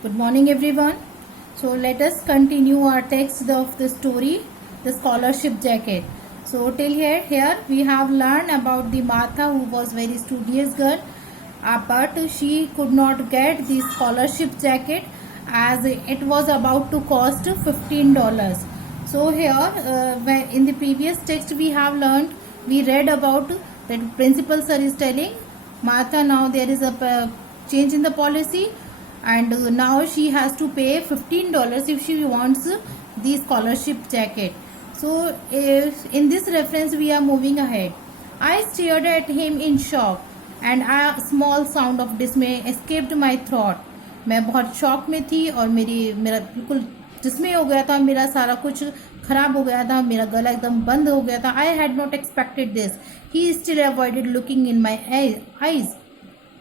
Good morning, everyone. So let us continue our text of the story, the scholarship jacket. So till here we have learned about the Martha, who was very studious girl, but she could not get the scholarship jacket as it was about to cost $15. So here, in the previous text we read about that principal sir is telling Martha, now there is a change in the policy, and now she has to pay $15 if she wants the scholarship jacket. So in this reference we are moving ahead. I stared at him in shock and a small sound of dismay escaped my throat. मैं बहुत shock में थी और मेरा बिल्कुल डिस्मे हो गया था, मेरा सारा कुछ खराब हो गया था, मेरा गला एकदम बंद हो गया था. I had not expected this. He still avoided looking in my eyes.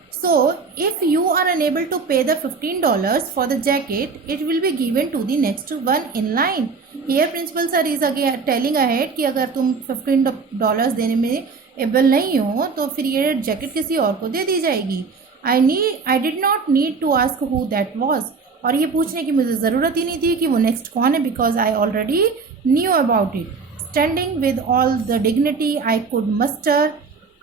So, if you are unable to pay the $15 for the jacket, it will be given to the next one in line. Here principal sir is again telling ahead कि अगर तुम $15 देने में able नहीं हो तो फिर ये जैकेट किसी और को दे दी जाएगी. I did not need to ask who that was. और ये पूछने की मुझे ज़रूरत ही नहीं थी कि वो नेक्स्ट कौन है, because I already knew about it. Standing with all the dignity I could muster,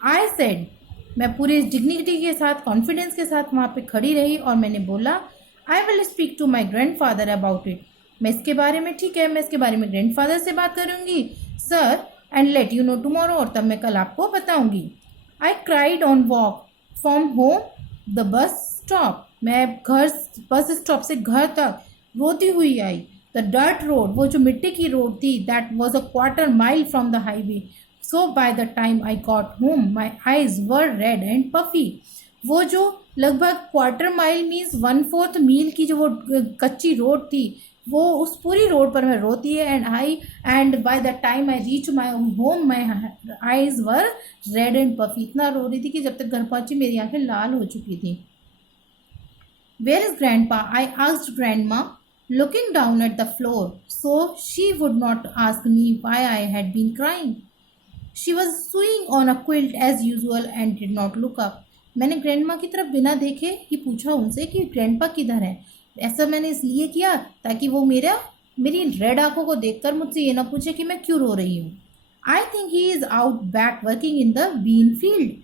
I said, मैं पूरी डिग्निटी के साथ, कॉन्फिडेंस के साथ वहाँ पे खड़ी रही और मैंने बोला, I will speak to my grandfather about it. मैं इसके बारे में, ठीक है, मैं इसके बारे में ग्रैंडफादर से बात करूँगी sir, and let you know tomorrow, और तब मैं कल आपको बताऊँगी. I cried on walk from home the bus stop. मैं बस स्टॉप से घर तक रोती हुई आई. द डर्ट रोड, वो जो मिट्टी की रोड थी, that was a quarter mile from the highway. So by the time I got home, my eyes were red and puffy. वो जो लगभग क्वार्टर माइल मीन्स 1/4 मील की जो वो कच्ची रोड थी, वो उस पूरी रोड पर मैं रोती है. And by the time I reach my home my eyes were red and puffy. इतना रो रही थी कि जब तक घर पहुंची मेरी आंखें लाल हो चुकी थी. Where is grandpa? I asked grandma, looking down at the floor so she would not ask me why I had been crying. She was sewing on a quilt as usual and did not look up. मैंने grandma की तरफ बिना देखे ही पूछा उनसे कि grandpa किधर है. ऐसा मैंने इसलिए किया ताकि वो मेरी रेड आंखों को देखकर मुझसे ये ना पूछे कि मैं क्यों रो रही हूँ. I think he is out back working in the bean field.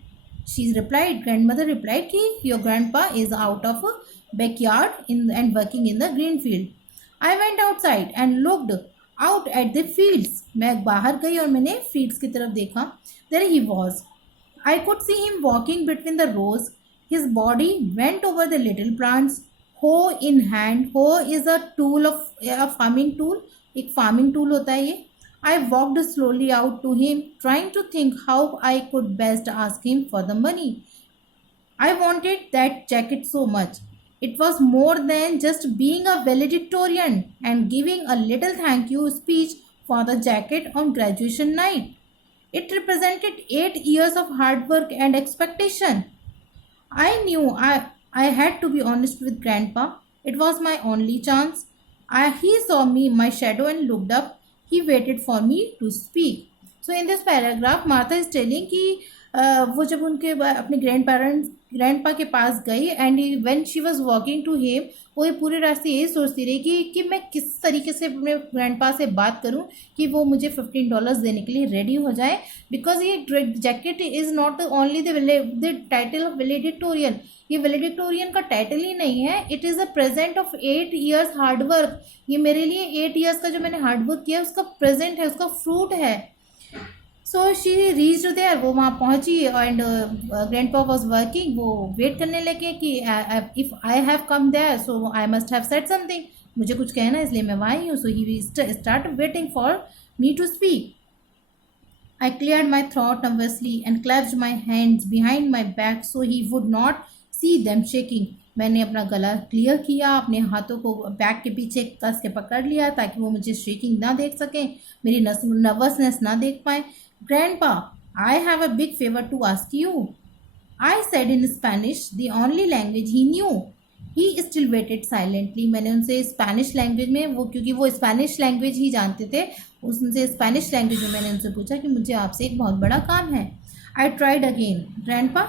She replied. Grandmother replied कि your grandpa is out of a backyard and working in the green field. I went outside and looked out at the fields. मैं बाहर गई और मैंने fields की तरफ देखा. There he was. I could see him walking between the rows. His body bent over the little plants, hoe in hand. Hoe is a tool of a farming tool. एक farming tool होता है ये. I walked slowly out to him, trying to think how I could best ask him for the money. I wanted that jacket so much. It was more than just being a valedictorian and giving a little thank you speech for the jacket on graduation night. It represented 8 years of hard work and expectation. I knew I had to be honest with Grandpa. It was my only chance. He saw me, my shadow, and looked up. He waited for me to speak. So in this paragraph, Martha is telling कि वो जब उनके अपने grandpa के पास गई and when she was walking to him, वो ये पूरे रास्ते यही सोचती रही कि मैं किस तरीके से अपने ग्रैंडपा से बात करूं कि वो मुझे $15 देने के लिए रेडी हो जाए. बिकॉज ये jacket is not only the title of valedictorian. ये वेलेडिक्टोरियन का टाइटल ही नहीं है. It is a present of 8 years hard work. ये मेरे लिए 8 years का जो मैंने हार्ड वर्क किया उसका प्रेजेंट है, उसका फ्रूट है. So she reached there. वो वहाँ पहुँची एंड ग्रैंडपा वॉज वर्किंग. वो वेट करने लगे कि if I have come there so I must have said something. मुझे कुछ कहना है इसलिए मैं वहाँ आई हूँ. So he start waiting for me to speak. I cleared my throat nervously and clapped my hands behind my back so he would not see them shaking. मैंने अपना गला क्लियर किया, अपने हाथों को बैक के पीछे कस के पकड़ लिया ताकि वो मुझे शेकिंग ना देख सकें, मेरी नर्वसनेस ना देख पाए. Grandpa, I have a big favor to ask you. I said in Spanish, the only language he knew. He still waited silently. मैंने उनसे स्पेनिश लैंग्वेज में, वो क्योंकि वो स्पेनिश लैंग्वेज ही जानते थे, उनसे स्पेनिश लैंग्वेज में मैंने उनसे पूछा कि मुझे आपसे एक बहुत बड़ा काम है. I tried again. Grandpa,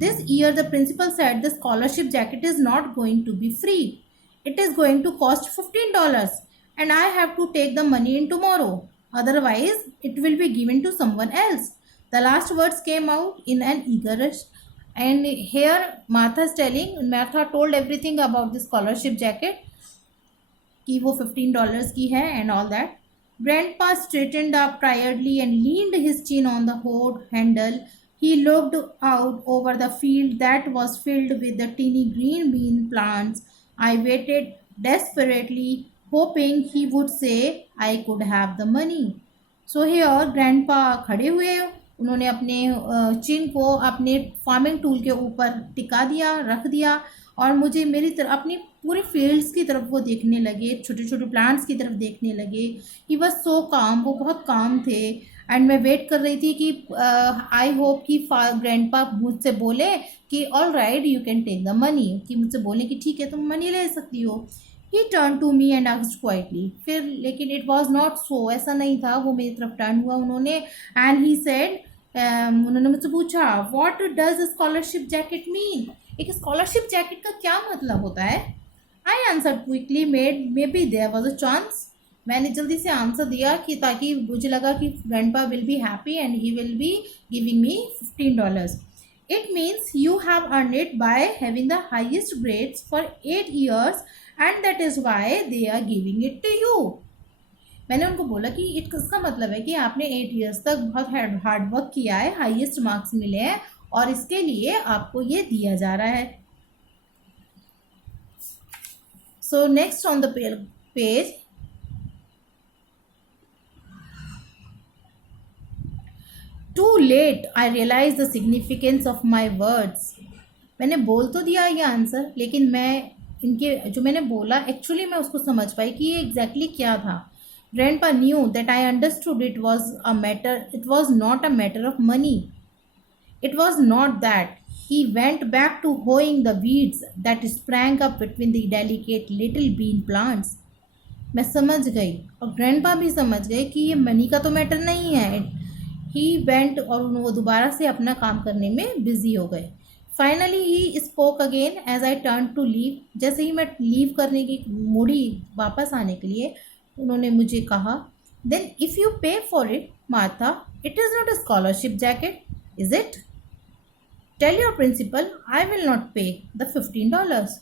this year the principal said the scholarship jacket is not going to be free. it is going to cost $15 and I have to take the money in tomorrow. Otherwise, it will be given to someone else. The last words came out in an eager rush. And here Martha told everything about the scholarship jacket कि वो $15 की है and all that. Grandpa straightened up tiredly and leaned his chin on the hood handle. He looked out over the field that was filled with the teeny green bean plants. I waited desperately, hoping he would say, I could have the money. So here grandpa खड़े हुए, उन्होंने अपने चिन को अपने farming tool के ऊपर टिका दिया, रख दिया और मुझे मेरी तरफ अपनी पूरे फील्ड्स की तरफ वो देखने लगे, छोटे छोटे प्लांट्स की तरफ देखने लगे. ही वॉज सो काम, वो बहुत काम थे. एंड मैं वेट कर रही थी कि आई होप कि ग्रैंडपा मुझसे बोले कि all right you can take the money, कि मुझसे बोले कि ठीक है तुम मनी ले सकती हो. He turn to me and asked quietly. फिर लेकिन इट वॉज नॉट सो, ऐसा नहीं था. वो मेरी तरफ टर्न हुआ उन्होंने एंड ही सेड, उन्होंने मुझसे पूछा what does scholarship jacket mean. एक स्कॉलरशिप जैकेट का क्या मतलब होता है. I answer quickly, maybe there was a chance. मैंने जल्दी से आंसर दिया कि ताकि मुझे लगा कि grandpa will be happy and he will be giving me $15. It means you have earned it by having the highest grades for 8 years and that is why they are giving it to you. मैंने उनको बोला कि इसका मतलब है कि आपने 8 years तक बहुत हार्ड वर्क किया है, हाईएस्ट मार्क्स मिले हैं और इसके लिए आपको ये दिया जा रहा है. So next on the page, too late I realized the significance of my words. मैंने बोल तो दिया ये आंसर, लेकिन मैं इनके जो मैंने बोला एक्चुअली मैं उसको समझ पाई कि ये एग्जैक्टली क्या था. Grandpa knew that I understood it was not a matter of money. It was not that. He went back to hoeing the weeds that sprang up between the delicate little bean plants. मैं समझ गई और grandpa भी समझ गए कि ये money का तो मैटर नहीं है. ही वेंट और वो दोबारा से अपना काम करने में बिजी हो गए. Finally he spoke again as I turn to leave. जैसे ही मैं लीव करने की मुड़ी वापस आने के लिए, उन्होंने मुझे कहा, then if you pay for it Martha, it is not a scholarship jacket is it. Tell your principal I will not pay the $15.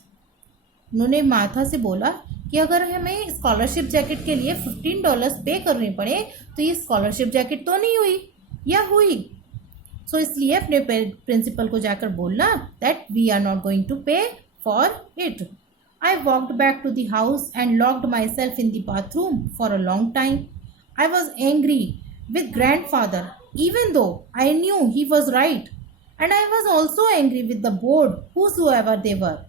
उन्होंने मार्था से बोला कि अगर हमें स्कॉलरशिप जैकेट के लिए $15 पे करने पड़े तो ये स्कॉलरशिप जैकेट तो नहीं हुई या हुई. सो इसलिए अपने प्रिंसिपल को जाकर बोलना that we are not going to pay for it. I walked back to the house and locked myself in the bathroom for a long time. I was angry with grandfather, even though I knew he was right. And I was also angry with the board, whosoever they were.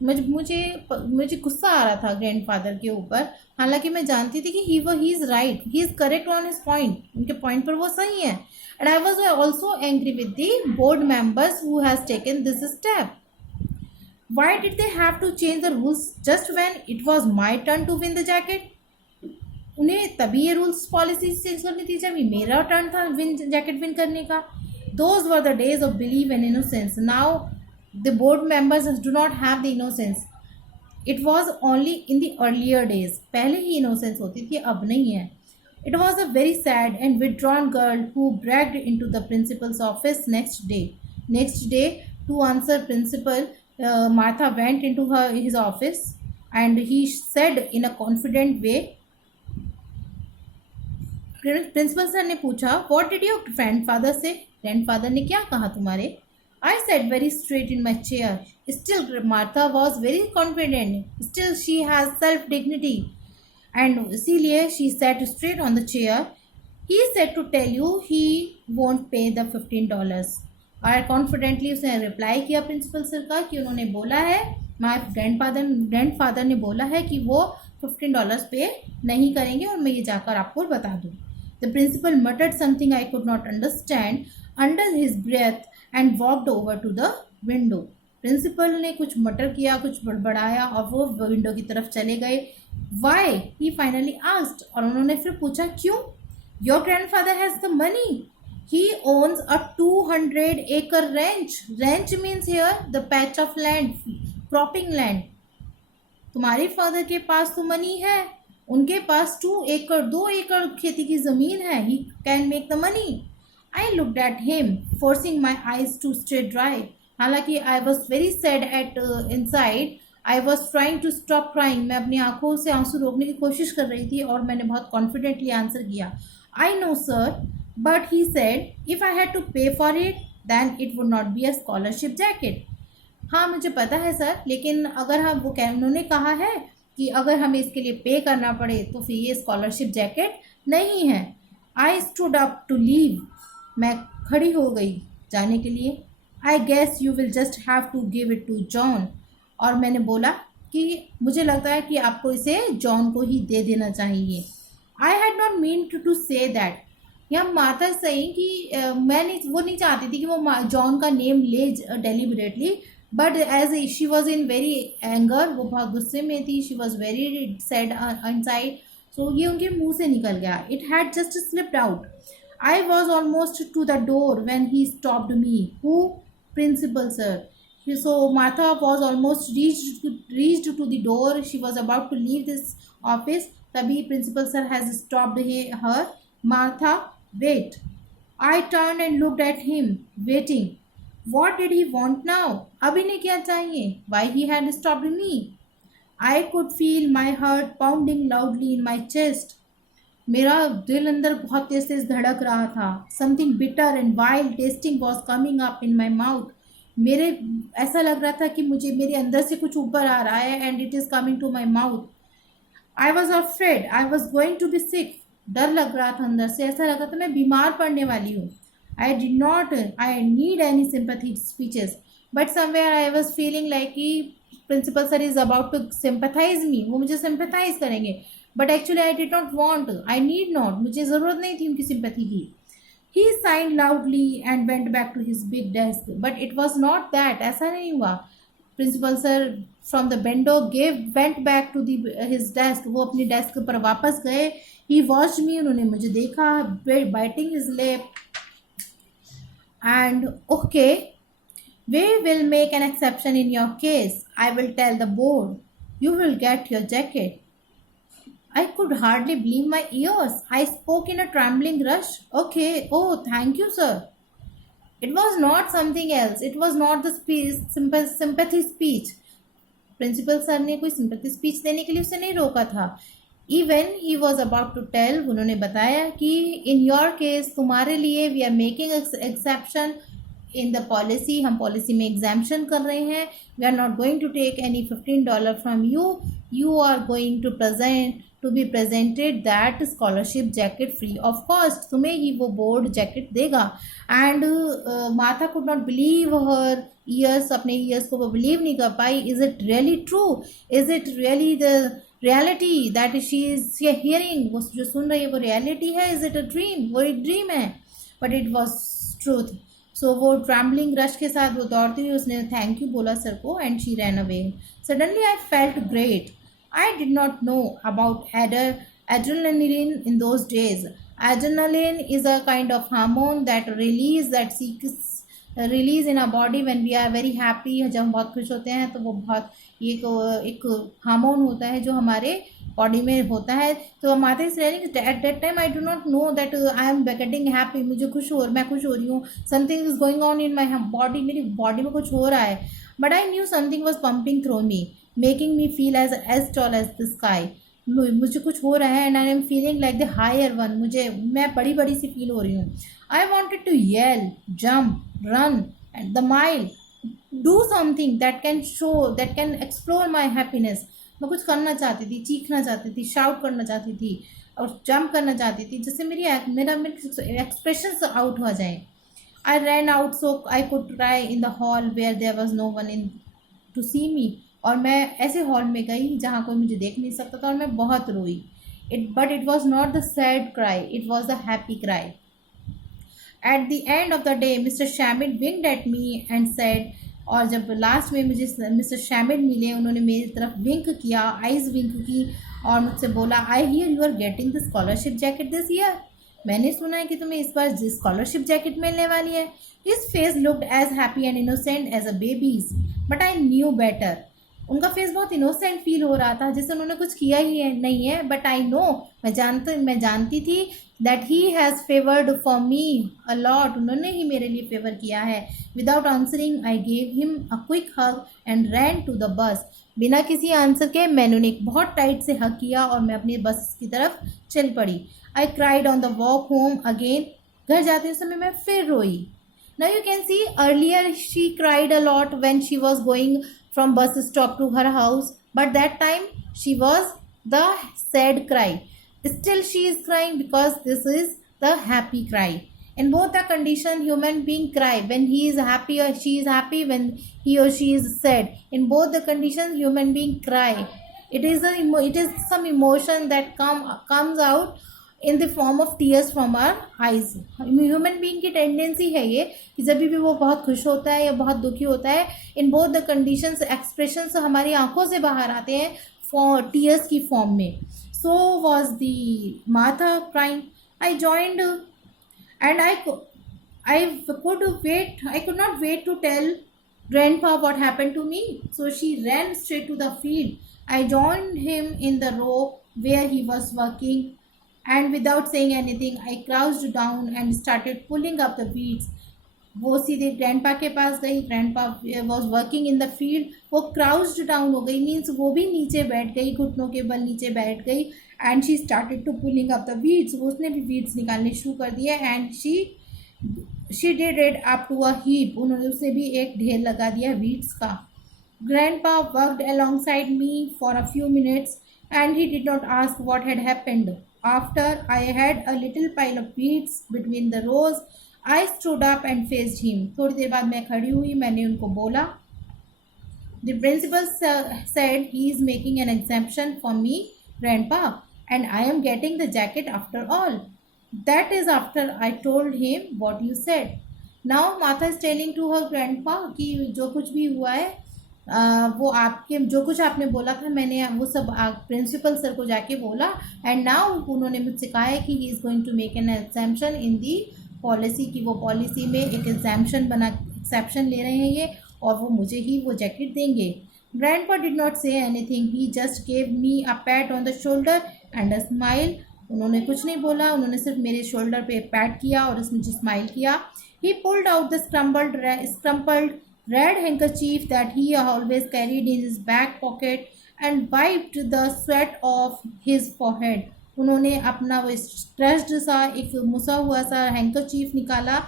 मुझे गुस्सा आ रहा था grandfather के ऊपर, हालांकि मैं जानती थी कि he is right, he is correct on his point, उनके पॉइंट पर वो सही है. And I was also angry with the board members who has taken this step. Why did they have to change the rules just when it was my turn to win the jacket? उन्हें तभी ये rules policy change करनी थी जब मेरा turn था jacket win करने का. Those were the days of belief and innocence. Now the board members do not have the innocence. It was only in the earlier days. पहले ही innocence होती थी, अब नहीं है. It was a very sad and withdrawn girl who bragged into the principal's office next day. To answer principal, Martha went into his office and he said in a confident way, principal sir ने पूछा, what did your grandfather से, grandfather ने क्या कहा तुम्हारे. I said very straight in my chair. Still Martha was very confident, still she has self dignity and इसीलिए she sat straight on the chair. He said to tell you he won't pay the $15. और confidently उसने reply किया principal sir का कि उन्होंने बोला है, my grandfather ने बोला है कि वो $15 पे नहीं करेंगे और मैं ये जाकर आपको बता दूँ. The principal muttered something I could not understand under his breath and walked over to the window. Principal ने कुछ मटर किया, कुछ बड़बड़ाया और वो विंडो की तरफ चले गए. वाई ही फाइनली आस्क्ड, और उन्होंने फिर पूछा क्यों. Your grandfather has the money. He owns a 200-acre ranch. Ranch means here the patch of land, cropping land. तुम्हारे फादर के पास तो मनी है, उनके पास 2 एकड़ खेती की ज़मीन है, he can make the money. I looked at him forcing my eyes to stay dry. हालांकि I was very sad at inside, I was trying to stop crying. मैं अपनी आंखों से आंसू रोकने की कोशिश कर रही थी और मैंने बहुत कॉन्फिडेंटली आंसर किया, I know sir, but he said if I had to pay for it then it would not be a scholarship jacket. हाँ मुझे पता है सर, लेकिन अगर हम उन्होंने कहा है कि अगर हमें इसके लिए पे करना पड़े तो फिर ये स्कॉलरशिप जैकेट नहीं है। I stood up to leave, मैं खड़ी हो गई जाने के लिए। I guess you will just have to give it to John, और मैंने बोला कि मुझे लगता है कि आपको इसे जॉन को ही दे देना चाहिए। I had not mean to say that. यहाँ माता सही कि वो नहीं चाहती थी कि वो जॉन का नेम ले deliberately, but as she was in very anger, वो बहुत गुस्से में थी, she was very sad inside, so ये उनके मुंह से निकल गया। It had just slipped out. I was almost to the door when he stopped me. Who? Principal sir. So Martha was almost reached to the door. She was about to leave this office. तभी principal sir has stopped her. Martha, wait. I turned and looked at him, waiting. What did he want now? अब इन्हें क्या चाहिए? Why he had stopped me? I could feel my heart pounding loudly in my chest. मेरा दिल अंदर बहुत तेज तेज धड़क रहा था. Something bitter and wild tasting was coming up in my mouth. मेरे ऐसा लग रहा था कि मुझे मेरे अंदर से कुछ ऊपर आ रहा है, and it is coming to my mouth. I was afraid, I was going to be sick. डर लग रहा था अंदर से, ऐसा लगा था मैं बीमार पड़ने वाली हूँ। I need any sympathy speeches, but somewhere I was feeling like कि principal sir is about to sympathize me, वो मुझे सिंपैथाइज करेंगे, but actually I did not want, I need not, मुझे ज़रूरत नहीं थी उनकी सिंपैथी की। He signed loudly and went back to his big desk. But it was not that. ऐसा नहीं हुआ. Principal sir from the window went back to his desk. वो अपनी डेस्क पर वापस गए. He watched me. उन्होंने मुझे देखा, biting his lip. And okay, we will make an exception in your case. I will tell the board. You will get your jacket. I could hardly believe my ears. I spoke in a trembling rush. Okay, oh, thank you, sir. It was not something else. It was not the sympathy speech. Principal sir ने कोई sympathy speech देने के लिए उसे नहीं रोका था. Even he was about to tell, उन्होंने बताया कि in your case तुम्हारे लिए we are making exception in the policy, हम policy में exemption कर रहे हैं. We are not going to take any $15 from you. You are going to be presented that scholarship jacket free of cost. तुम्हें ही वो board jacket देगा. And Martha could not believe her ears, अपने ears को वो believe नहीं कर पाई. Is it really true? Is it really the reality that she is hearing? वो जो सुन रही है वो reality है? Is it a dream? वो एक dream है. But it was truth. So वो ट्रैम्बलिंग रश के साथ वो दौड़ती हुई उसने थैंक यू बोला सर को, and she ran away. Suddenly I felt great. I did not know about adrenaline in those days. Adrenaline is a kind of hormone that seeks release in our body when we are very happy. जब हम बहुत खुश होते हैं तो वो बहुत एक हार्मोन होता है जो हमारे बॉडी में होता है. तो माता is telling at that time I do not know that I am getting happy, मैं खुश हो रही हूँ. Something is going on in my body, मेरी बॉडी में कुछ हो रहा है. But I knew something was pumping through me, making me feel as tall as the sky. मुझे कुछ हो रहा है and I am feeling like the higher one. मैं बड़ी बड़ी सी फील हो रही हूँ. I wanted to yell, jump, run at the mile, do something that can explore my happiness. मैं कुछ करना चाहती थी, चीखना चाहती थी, शाउट करना चाहती थी और जंप करना चाहती थी, जिससे मेरा एक्सप्रेशंस आउट हो जाए. I ran out so I could try in the hall where there was no one in to see me. और मैं ऐसे हॉल में गई जहाँ कोई मुझे देख नहीं सकता था और मैं बहुत रोई. But it was not the sad cry, it was the happy cry. At the end of the day mister Schmidt winked at me and said, और जब लास्ट में मुझे मिस्टर शैमिड मिले उन्होंने मेरी तरफ विंक किया, आइज विंक की और मुझसे बोला, I hear you are getting the scholarship jacket this year. मैंने सुना है कि तुम्हें इस बार स्कॉलरशिप जैकेट मिलने वाली है. His face looked as happy and innocent as a baby's, but I knew better. उनका फेस बहुत इनोसेंट फील हो रहा था, जैसे उन्होंने कुछ किया ही नहीं है, बट आई नो, मैं जानती थी that he has favoured for me a lot, उन्होंने ही मेरे लिए फेवर किया है। Without answering I gave him a quick hug and ran to the bus, बिना किसी आंसर के मैंने उन्हें बहुत टाइट से हग किया और मैं अपनी बस की तरफ चल पड़ी। I cried on the walk home again, घर जाते समय मैं फिर रोई। Now you can see earlier she cried a lot when she was going from bus stop to her house, but that time she was the sad cry. Still she is crying because this is the happy cry. In both the condition, human being cry when he is happy or she is happy, when he or she is sad. In both the conditions, human being cry. It is some emotion that comes out in the form of tears from our eyes. Human being की tendency है ये कि जब भी वो बहुत खुश होता है या बहुत दुखी होता है, in both the conditions expressions हमारी आंखों से बाहर आते हैं फॉर टीयर्स की फॉर्म में। सो वॉज द माथा crying. I joined and I could not wait to tell grandpa what happened to me. So she ran straight to the field. I joined him in the row where he was working. And without saying anything, I crouched down and started pulling up the weeds. वो सीधे grandpa के पास गई। Grandpa was working in the field. वो क्राउच्ड down हो गई, means वो भी नीचे बैठ गई, घुटनों के बल नीचे बैठ गई। And she started to pulling up the weeds, उसने भी वीड्स निकालने शुरू कर दिए। And she did it up to a heap, उन्होंने उसे भी एक ढेर लगा दिया वीड्स का। Grandpa worked alongside me for a few minutes and he did not ask what had happened. After I had a little pile of weeds between the rows, I stood up and faced him. थोड़ी देर बाद मैं खड़ी हुई, मैंने उनको बोला। The principal said he is making an exemption for me, Grandpa, and I am getting the jacket after all. That is after I told him what you said. Now Martha is telling to her grandpa कि जो कुछ भी हुआ है वो आपके जो कुछ आपने बोला था मैंने वो सब प्रिंसिपल सर को जाके बोला। एंड नाउ उन्होंने मुझसे कहा है कि he is going to make an exemption in the policy, की वो पॉलिसी में एक एग्जाम्पशन बना एक्सेप्शन ले रहे हैं ये, और वो मुझे ही वो जैकेट देंगे। Grandpa did not say anything, he just gave me a PAT on the shoulder and a smile. उन्होंने कुछ नहीं बोला, उन्होंने सिर्फ मेरे शोल्डर पे पैट किया और उसमें स्माइल किया। He pulled out the crumpled red handkerchief that he always carried in his back pocket and wiped the sweat off his forehead. उन्होंने अपना वो स्ट्रेस्ड सा एक मुसा हुआ सा हैंकरचीफ निकाला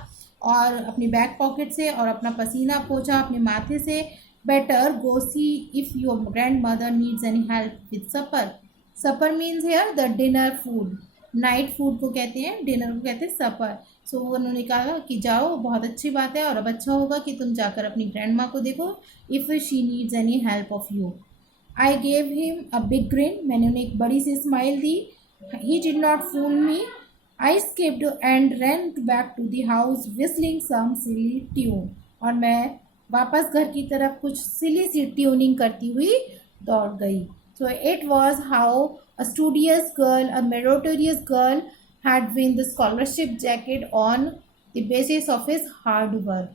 और अपनी बैक पॉकेट से और अपना पसीना पोंछा अपने माथे से। Better go see if your grandmother needs any help with supper. Supper means here the dinner food, night food को कहते हैं, डिनर को कहते हैं सपर। सो उन्होंने कहा कि जाओ, बहुत अच्छी बात है और अब अच्छा होगा कि तुम जाकर अपनी ग्रैंड माँ को देखो if she needs any help of you. I gave him a big grin, मैंने उन्हें एक बड़ी सी स्माइल दी। He did not fool me. I skipped and ran back to the house whistling some silly tune, और मैं वापस घर की तरफ कुछ सिली सी ट्यूनिंग करती हुई दौड़ गई। So it was how a studious girl, a meritorious girl, had won the scholarship jacket on the basis of his hard work.